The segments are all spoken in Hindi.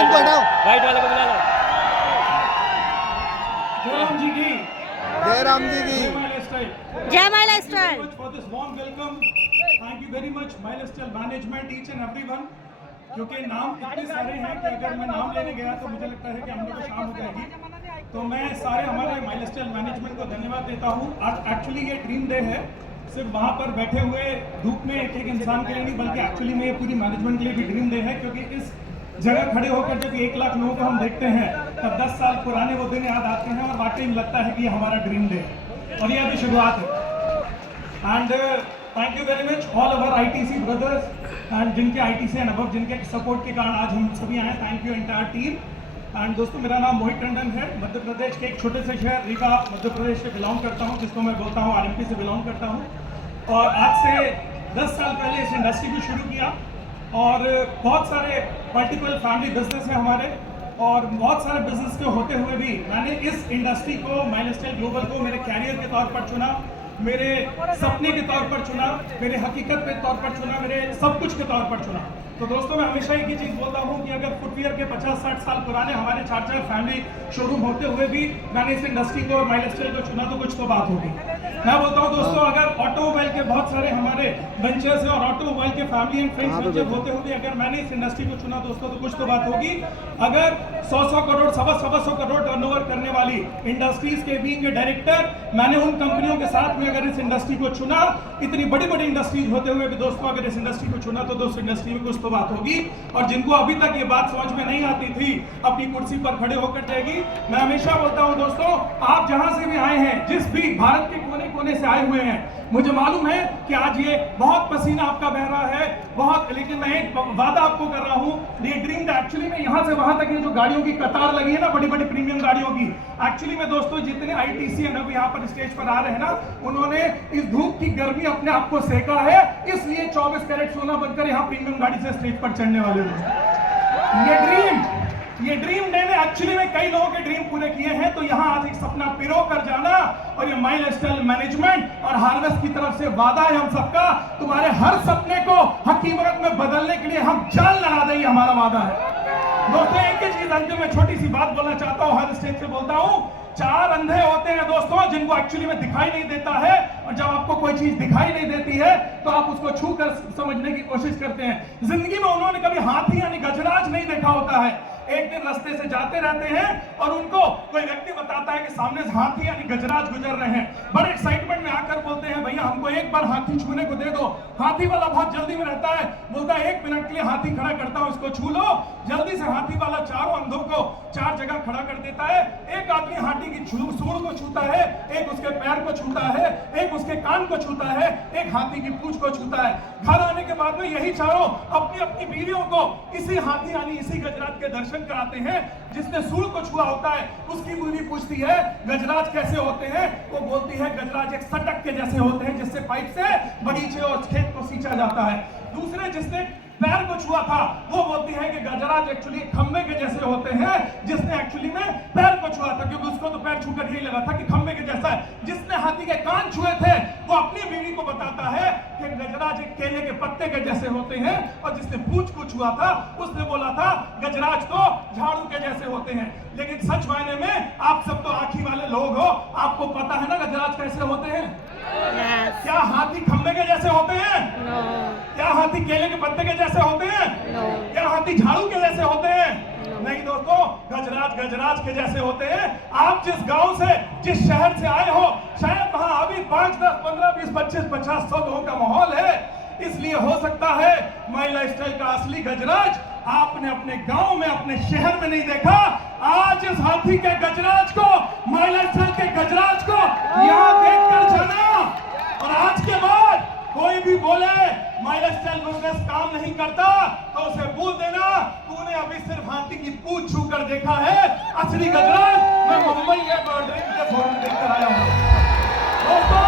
इनको हटाओ। वाइट वाले को बुला लो। जयराम जी की जयराम जी की जय माई lifestyle. for this warm welcome. Thank you very much My Lifestyle Management, each and everyone. क्योंकि नाम इतने सारे हैं कि अगर मैं नाम लेने गया तो मुझे लगता है कि हम लोग को शाम हो जाएगी। तो मैं सारे हमारे My Lifestyle Management को धन्यवाद देता हूँ। आज एक्चुअली ये ड्रीम डे है, सिर्फ वहाँ पर बैठे हुए धूप में एक एक इंसान के लिए नहीं, बल्कि एक्चुअली में ये पूरी मैनेजमेंट के लिए भी ड्रीम डे है। क्योंकि इस जगह खड़े होकर जब 1 लाख लोगों को हम देखते हैं तब 10 साल पुराने वो दिन याद आते हैं और वाकई में लगता है कि ये हमारा ड्रीम डे है और ये अभी शुरुआत है। And thank you very much all our ITC brothers and जिनके ITC एंड अबव, जिनके सपोर्ट के कारण आज हम सभी आए। Thank you entire team. And दोस्तों, मेरा नाम मोहित टंडन है। मध्य प्रदेश के एक छोटे से शहर रीवा मध्य प्रदेश से बिलोंग करता हूँ, जिसको मैं बोलता हूँ RMP से बिलोंग करता हूँ। और आज से 10 साल पहले इस इंडस्ट्री को शुरू किया और बहुत सारे मल्टीपल फैमिली बिजनेस है हमारे, और बहुत सारे बिजनेस के होते हुए भी मैंने इस इंडस्ट्री को My Lifestyle ग्लोबल को मेरे कैरियर के तौर पर चुना, मेरे सपने के तौर पर चुना, मेरे हकीकत के तौर पर चुना, मेरे सब कुछ के तौर पर चुना। तो दोस्तों, मैं हमेशा एक ही चीज़ बोलता हूँ कि अगर फुटवियर के 50-60 साल पुराने हमारे 4 फैमिली शोरूम होते हुए भी मैंने इस इंडस्ट्री को My Lifestyle को चुना, तो कुछ तो बात होगी। मैं बोलता हूँ दोस्तों, अगर ऑटोमोबाइल के बहुत सारे हमारे वेंचर्स हैं और ऑटोमोबाइल के फैमिली एंड फ्रेंड्स वेंचर होते हुए अगर मैंने इस इंडस्ट्री को चुना दोस्तों, तो कुछ तो बात होगी। अगर 100 करोड़ सवा 100 करोड़ टर्नओवर करने वाली इंडस्ट्रीज के बीइंग ए डायरेक्टर मैंने उन कंपनियों के साथ में अगर इस इंडस्ट्री को चुना, इतनी बड़ी बड़ी इंडस्ट्रीज होते हुए भी दोस्तों अगर इस इंडस्ट्री को चुना, तो दोस्तों इंडस्ट्री में कुछ तो बात होगी। और जिनको अभी तक ये बात समझ में नहीं आती थी, अपनी कुर्सी पर खड़े होकर जाएगी। मैं हमेशा बोलता हूँ दोस्तों, आप जहां से भी आए हैं, जिस भी भारत के कोने कोने से आए हुए हैं, मुझे मालूम है कि आज ये बहुत पसीना आपका बह रहा है बहुत, लेकिन मैं एक वादा आपको कर रहा हूँ, ये ड्रीम डे एक्चुअली में यहाँ से वहां तक ये जो गाड़ियों की कतार लगी है ना, बड़ी बड़ी प्रीमियम गाड़ियों की, एक्चुअली में दोस्तों जितने ITC है ना यहाँ पर स्टेज पर आ रहे हैं ना, उन्होंने इस धूप की गर्मी अपने आप को सेका है, इसलिए 24 कैरेट सोना बनकर यहाँ प्रीमियम गाड़ी से स्टेज पर चढ़ने वाले हैं। ये ड्रीम डे ने एक्चुअली में कई लोगों के ड्रीम पूरे किए हैं। तो यहाँ आज एक सपना पिरो कर जाना, और ये My Lifestyle मैनेजमेंट और हार्वेस्ट की तरफ से वादा है हम सबका, तुम्हारे हर सपने को हकीकत में बदलने के लिए हम जान लगा देंगे, हमारा वादा है। दोस्तों, एक ही चीज अंतिम में छोटी सी बात बोलना चाहता हूँ, हर स्टेज से बोलता हूँ, 4 अंधे होते हैं दोस्तों जिनको एक्चुअली में दिखाई नहीं देता है, और जब आपको कोई चीज दिखाई नहीं देती है तो आप उसको छू कर समझने की कोशिश करते हैं। जिंदगी में उन्होंने कभी हाथी यानी गजराज नहीं देखा होता है। एक दिन रास्ते से जाते रहते हैं और उनको कोई व्यक्ति बताता है कि सामने से हाथी यानी गजराज गुजर रहे हैं। बड़े एक्साइटमेंट में आकर बोलते हैं, भैया हमको एक बार हाथी छूने को दे दो। हाथी वाला बहुत जल्दी में रहता है, बोलता है 1 मिनट के लिए हाथी खड़ा करता हूं, इसको छू लो। जल्दी से हाथी वाला चारों अंधों को 4 जगह खड़ा कर देता है। एक आदमी हाथी की सूंड को छूता है, एक उसके पैर को छूता है, एक उसके कान को छूता है, एक हाथी की पूंछ को छूता है। घर आने के बाद में यही चारों अपनी अपनी बीवियों को इसी हाथी यानी इसी गजराज के दर्शन कराते हैं। जिसने सूंड को छुआ होता है उसकी बीवी पूछती है गजराज कैसे होते हैं, वो बोलती है गजराज एक सटक के जैसे होते हैं जिससे पाइप से बगीचे और खेत को सींचा जाता है। दूसरे जिसने पैर को छुआ था वो बोलती है कि गजराज एक्चुअली खंबे के जैसे होते हैं जिसने एक्चुअली में पैर को छुआ था, क्योंकि उसको तो पैर छूकर यही लगा था कि खंबे के जैसा है। जिसने हाथी के कान छुए थे वो अपनी बीवी को बताता है कि गजराज एक केले के पत्ते के जैसे होते हैं, और जिसने पूंछ को छुआ था उसने बोला था गजराज तो झाड़ू के जैसे होते हैं। लेकिन सच मायने में आप सब तो आंखी वाले लोग हो, आपको पता है ना गजराज कैसे होते हैं? क्या हाथी खंबे के जैसे होते हैं? क्या हाथी केले के पत्ते के जैसे होते हैं? क्या हाथी झाड़ू के जैसे होते हैं? नहीं दोस्तों, गजराज के जैसे होते हैं। आप जिस गांव से जिस शहर से आए हो, शायद वहां अभी 5, 10, 15, 20, 25, 50, 100 लोगों का माहौल है, इसलिए हो सकता है My Lifestyle का असली गजराज आपने अपने गांव में अपने शहर में नहीं देखा। आज इस हाथी के गजराज को, My Lifestyle के गजराज को यहां देखकर जाना, और आज के बाद कोई भी बोले My Lifestyle बिजनेस काम नहीं करता तो उसे बोल देना तूने अभी सिर्फ हाथी की पूंछ छू कर देखा है, असली गजराज मैं मुंबई के बॉर्डरिंग के फोरम देखकर आया हूं। दोस्तों,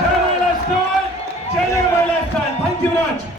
जय My Lifestyle, जय My Lifestyle। Thank you very much.